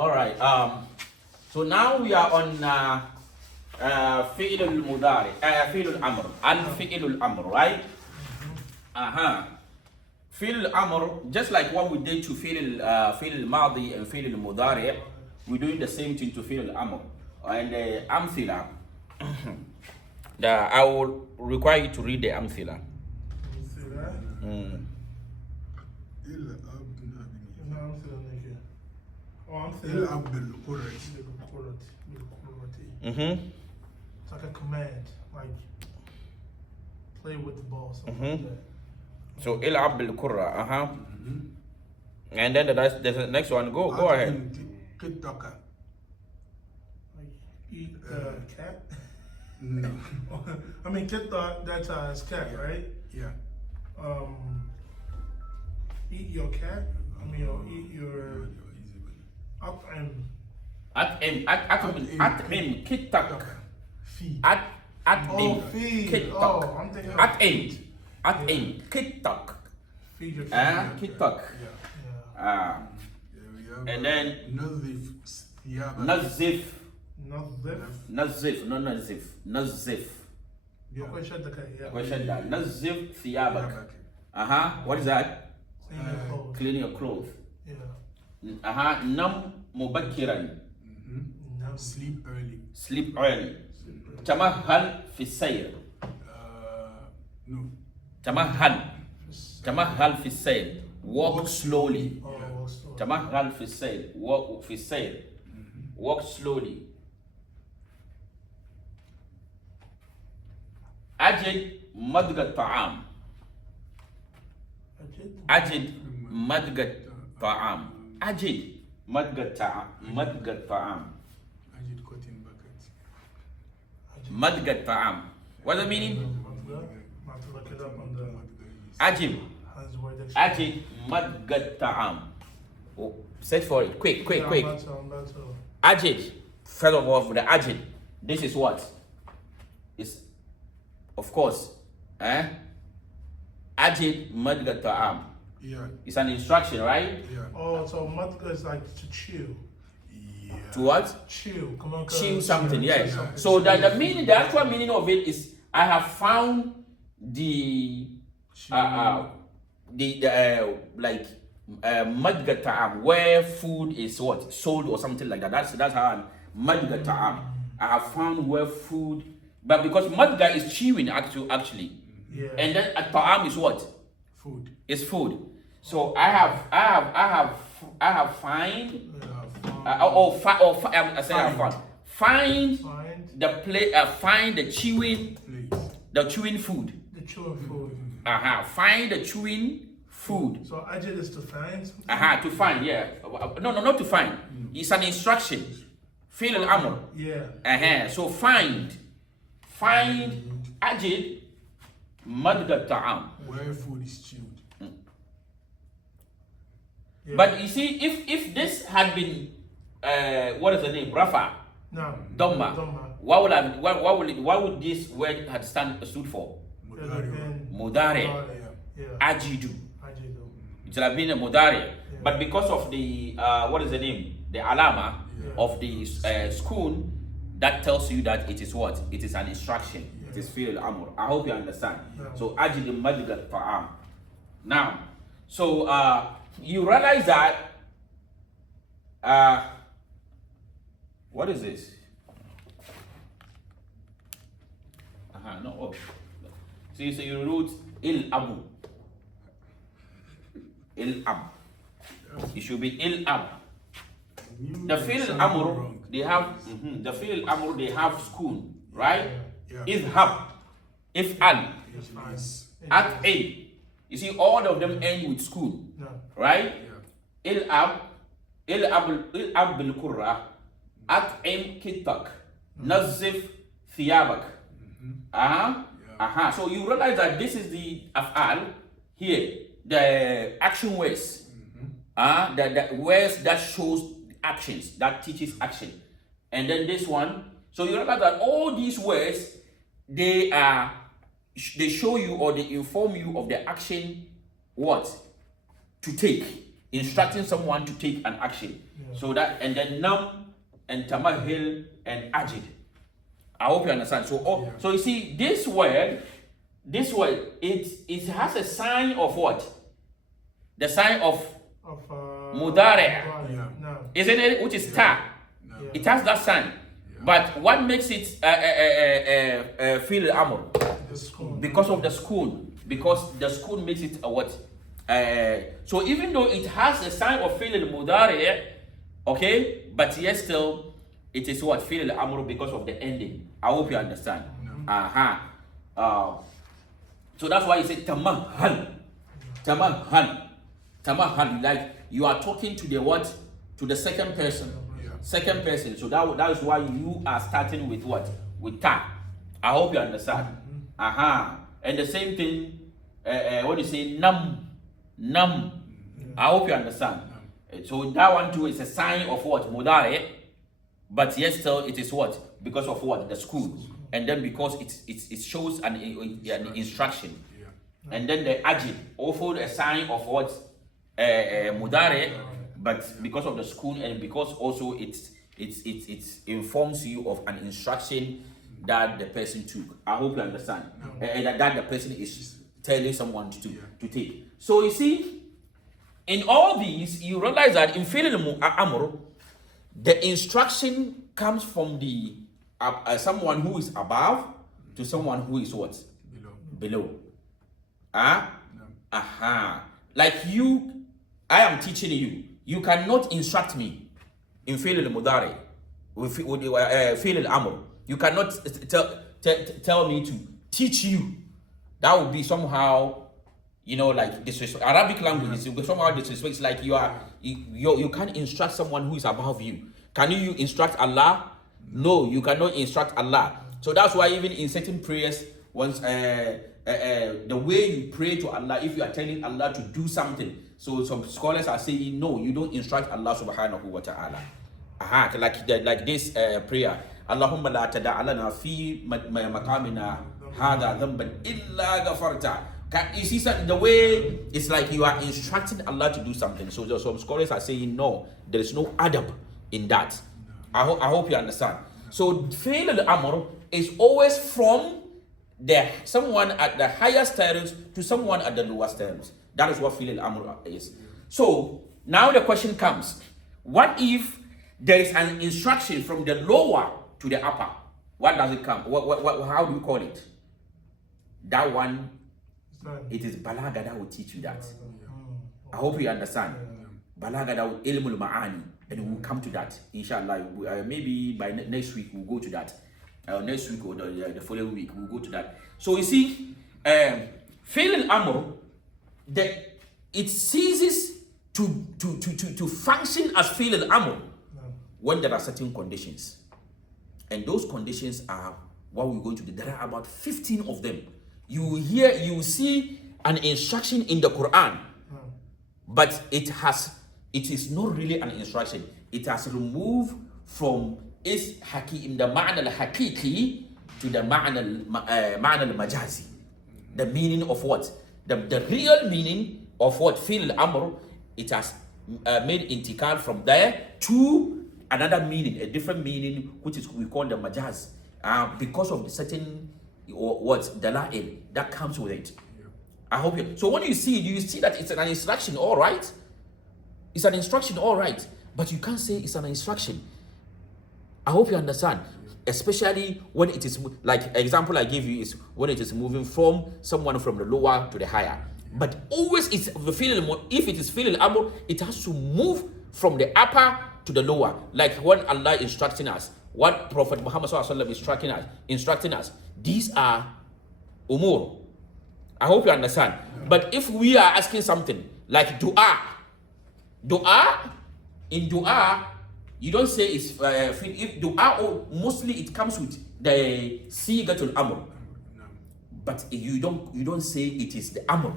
All right. So now we are on fi'l al-mudari, fi'l al-amr, al-fi'l al-amr, right? Fi'l al-amr, just like what we did to fi'l al-madi and fi'l al-mudari, we're doing the same thing to fi'l al-amr. And the amthila, I will require you to read the amthila. It's like a command, like play with the ball, something like that. So il'ab bil qurra, And then the next one, go ahead. Like eat cat? No. I mean, that's cat, right? Yeah. Eat your cat? I mean, or eat your At'im kittak. feed. At'im feed. kittak. Oh, I'm thinking of At'im kittak. feed your Kittak. Yeah. And then Nazif. Nazif, not nazif. Nazif. Okay, shut the cat, yeah. Question that. Nazif thiyabak. What is that? Clean your clothes. Clean your clothes. Yeah. Nam mubakkiran. No. Sleep early. Sleep early. Tamahal fi sayr. No. Tamahal fi sayr. Walk slowly. Oh, well, so- Tamahal fi sayr. Walk fi sayr. Walk slowly. Ajid madga ta'am. Ajid madga ta'am. Ajid madga ta'am. Madga ta'am. Ajid cotton bucket. Madga ta'am. What's the meaning? Have to look it up on the Ajib. Hans Word Dictionary. Ajid madga ta'am. Oh, search for it. Quick. Yeah, I'm about to. Ajid. First of all, for the ajid, this is what? It's, of course, Ajid madga ta'am. Yeah. It's an instruction, right? Yeah. Oh, so matka is like to chew. Yeah. To what? Chew. Come on, Chew something, yes. Yeah. So the actual meaning of it is, I have found the madga ta'am, where food is what? Sold or something like that. That's how madga ta'am. I have found where food, but because madga is chewing actually. Yeah. And then ta'am is what? Food. It's food. So I have find find Find the play find the chewing Place. the chewing food. the chewing food. Find the chewing food. So ajid is to find something. To find, yeah. No, not to find. It's an instruction. Fi'l al-amr. Yeah. So find ajid madga ta'am. Where food is chewed. Yeah. But you see, if this had been what is the name? Rafa, No. Dhamma. What would this word had stood for? Mudari. Yeah. Ajidu. Ajidu. It would have been a mudari. But because of the what is the name? The alama of the school, that tells you that it is what? It is an instruction. It is fi'l al-amr. I hope you understand. So ajidu madga ta'am. Now, so you realize that what is this? So you wrote il-abu. Il-ab. It should il-ab. The fi'l al-amr, they have the fi'l al-amr, they have school, right? Yeah. Idhab, if'al, Yes. at'ib. You see, all of them end with school, No. right? Yeah. il'ab bil qurra, at'im kittak, nazif thiyabak. So you realize that this is the af'al here, the action words, the words that shows actions, that teaches action, and then this one. So you realize that all these words, they show you or they inform you of the action what to take. instructing someone to take an action. So that, and then nam and tamahil and ajid. I hope you understand. So, so you see, this word, it has a sign of what? The sign of mudari'. No. Isn't it? Which is ta. It has that sign. But what makes it feel al-amr? Because of the school. Because the school makes it a what? So even though it has a sign of feel al-mudari', okay, but yet still it is what? Feel al-amr because of the ending. I hope you understand. So that's why you say tamahal. Tamahal. Tamahal. Like you are talking to the what? To the second person. Second person. So that is why you are starting with what? With ta. I hope you understand. And the same thing when you say nam. Nam. I hope you understand. So that one too is a sign of what? Mudari. But yet still it is what? Because of what? The school. And then because it shows an instruction. And then the ajid, also a sign of what? Mudari, but because of the school and because also it informs you of an instruction that the person took. I hope you understand. That the person is telling someone to take. So you see, in all these, you realize that in fi'l al-amr, the instruction comes from the someone who is above to someone who is what? Below. Like you, I am teaching you. You cannot instruct me in fi'l al-mudari with fi'l al-amr. You cannot tell me to teach you. That would be somehow, like disrespect. Arabic language is somehow disrespect. It's like you can't instruct someone who is above you. Can you instruct Allah? No, you cannot instruct Allah. So that's why even in certain prayers, once the way you pray to Allah, if you are telling Allah to do something, so some scholars are saying no, you don't instruct Allah subhanahu wa ta'ala. Like this prayer. Allahumma la tada' lana fi maqamina hadha dhanban illa ghafarta. You see the way it's like you are instructing Allah to do something. So some scholars are saying no, there is no adab in that. I hope you understand. So fi'l al-amr is always from someone at the highest terms to someone at the lowest terms. That is what fi'l al-amr is. So now the question comes: what if there is an instruction from the lower to the upper? What does it come? How do we call it? That one, it is balaga that will teach you that. I hope you understand. Balaga that will ilmul ma'ani, and we'll come to that, inshallah. Maybe by next week we'll go to that. Next week or the following week we'll go to that. So you see, fi'l al-amr, it ceases to function as fi'l al-amr when there are certain conditions. And those conditions are what we're going to do. There are about 15 of them. You see an instruction in the Quran, but it is not really an instruction. It has removed from its in the ma'na al-haqiqi to the ma'na al-majazi. The meaning of what? The real meaning of what fi'l al-amr, it has made intikal from there to another meaning, a different meaning, which is we call the majaz, because of the certain dala'il that comes with it. I hope you. So when you see that it's an instruction, all right. It's an instruction, all right, but you can't say it's an instruction. I hope you understand. Especially when it is like example I gave you is when it is moving from someone from the lower to the higher. But always it's the fi'l. If it is fi'l al-amr, it has to move from the upper to the lower. Like when Allah instructing us, what Prophet Muhammad sallallahu alaihi wasallam instructing us. These are umur. I hope you understand. But if we are asking something like dua, in dua, you don't say it's if dua, mostly it comes with the sigatul amr. But you don't say it is the amr.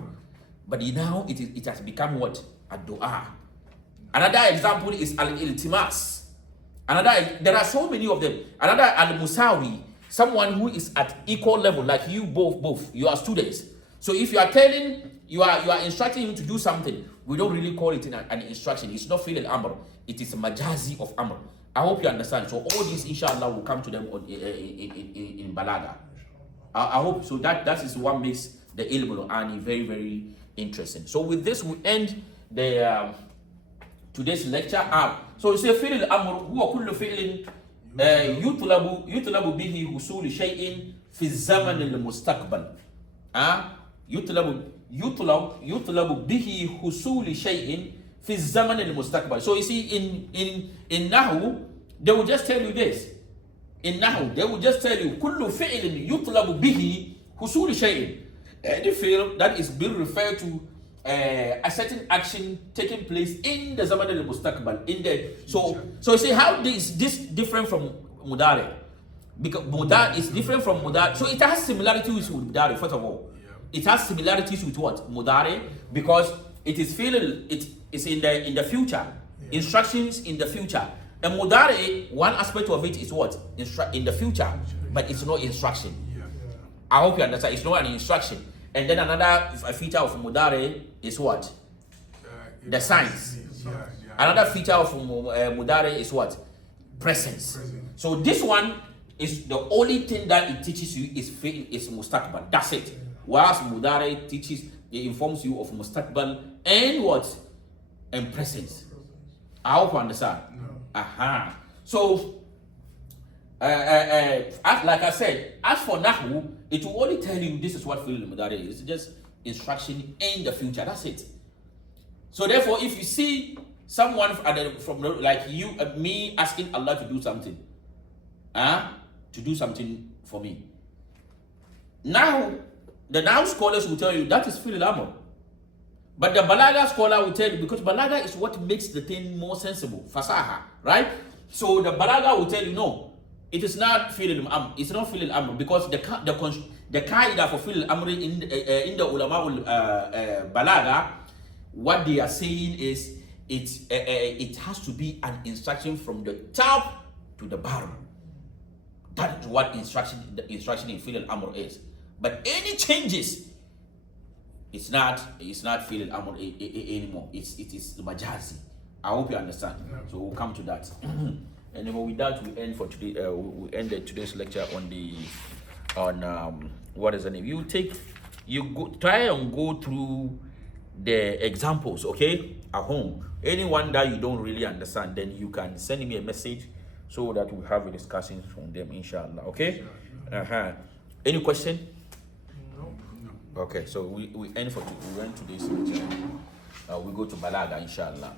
But now it has become what? A dua. Another example is al-iltimas. There are so many of them. Another al-musawi, someone who is at equal level, like you both, you are students. So if you are instructing him to do something, we don't really call it an instruction. It's not fi'l al-amr. It is a majazi of amr. I hope you understand. So all these, inshallah, will come to them in balaga. I hope so. That is what makes the ilm al-Qur'ani very, very interesting. So with this, we end the today's lecture. So you say fi'l al-amr huwa kullu fi'lin يطلب به حصول شيء في الزمن المستقبل. يطلب به حصول شيء في الزمن المستقبل. So you see, in Nahu, they will just tell you this. In Nahu, they will just tell you كل فعل يطلب به حصول شيء. Any fi'l that is being referred to a certain action taking place in the zaman al-mustaqbal, in the so you see how this different from mudari, because mudari is different from mudari, so it has similarities with mudari. First of all, it has similarities with what mudari, because it is it is in the future, instructions in the future. And mudari, one aspect of it is what in the future, but it's not instruction. I hope you understand. It's not an instruction. And then another feature of mudari is what? The signs. Another feature of mudari is what? Presence. So this one is the only thing that it teaches you is mustaqbal. That's it. Whereas mudari it informs you of mustaqbal and what? And presence. I hope you understand. Aha. So like I said, as for Nahu, it will only tell you this is what fi'l al-mudari is. It's just instruction in the future. That's it. So therefore, if you see someone from like you, me asking Allah to do something, to do something for me. Now, the Nahu scholars will tell you that is fi'l al-amr. But the Balaga scholar will tell you, because Balaga is what makes the thing more sensible, fasaha, right? So the Balaga will tell you, no, it is not fi'l al-amr. It's not fi'l al-amr, because the qaida for fi'l al-amr in the ulama Balaga, what they are saying is it has to be an instruction from the top to the bottom. That is what the instruction in fi'l al-amr is. But any changes, it's not fi'l al-amr anymore. It is majazi. I hope you understand. So we'll come to that. And with that, we end for today. We ended today's lecture on what is the name? Try and go through the examples, okay, at home. Anyone that you don't really understand, then you can send me a message so that we have a discussion from them, inshallah. Okay. Any question? No. Okay. So we end today's lecture. We go to Balaga, inshallah.